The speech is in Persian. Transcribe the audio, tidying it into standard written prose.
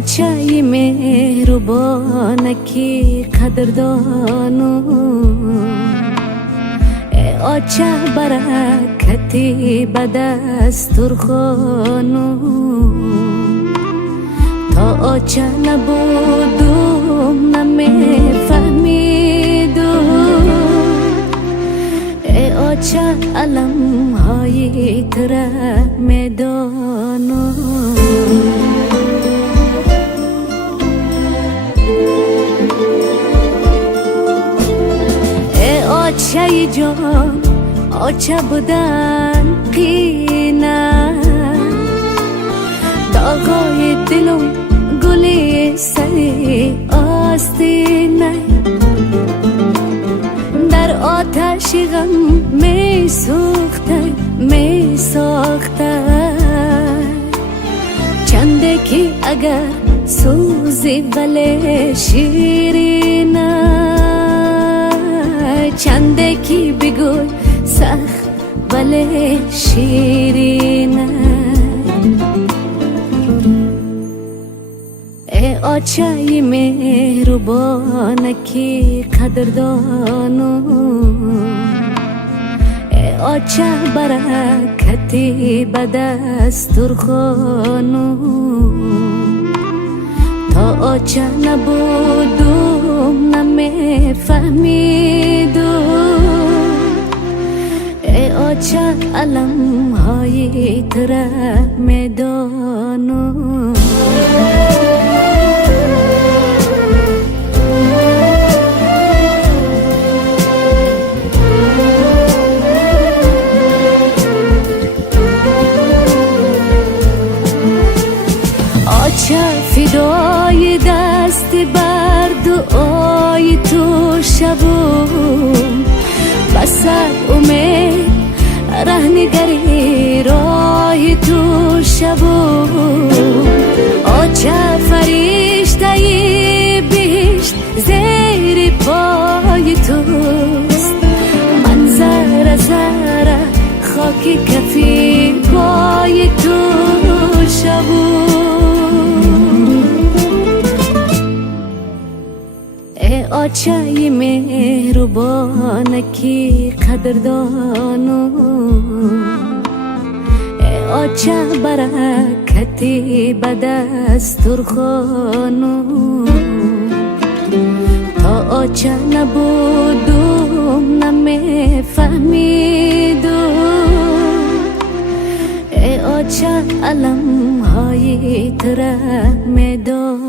آچای مهربانکی قدردانو ای آچه برکتی به دسترخوانو تا آچه نبودم نمیفهمیدم ای آچه علم های تره میدانم آچه جان آچه بودن قینه داغای دلم گلی سری آستینه در آتش غم می سوخته می ساخته چنده که اگر سوزی ولی شیرینه چنده کی بگوی سخت ولی شیرینه ای آچه مهربانکی قدردانو ای آچه برکتی به دسترخوانو تا آچه نبودم نمیفهمیدم ای آچه علم های تره میدانم آچه فدای دست بر دعای تو شبم بسر امید رهنگری رای تو شبم آچه فرشته بهشت زیر پای توست من ذره ذره خاکی کفی پای تو شبم ای آچه مهربانکی قدردانو ای آچه برکتی به دسترخوانو تا آچه نبودم نمیفهمیدم ای آچه علم های تره میدانم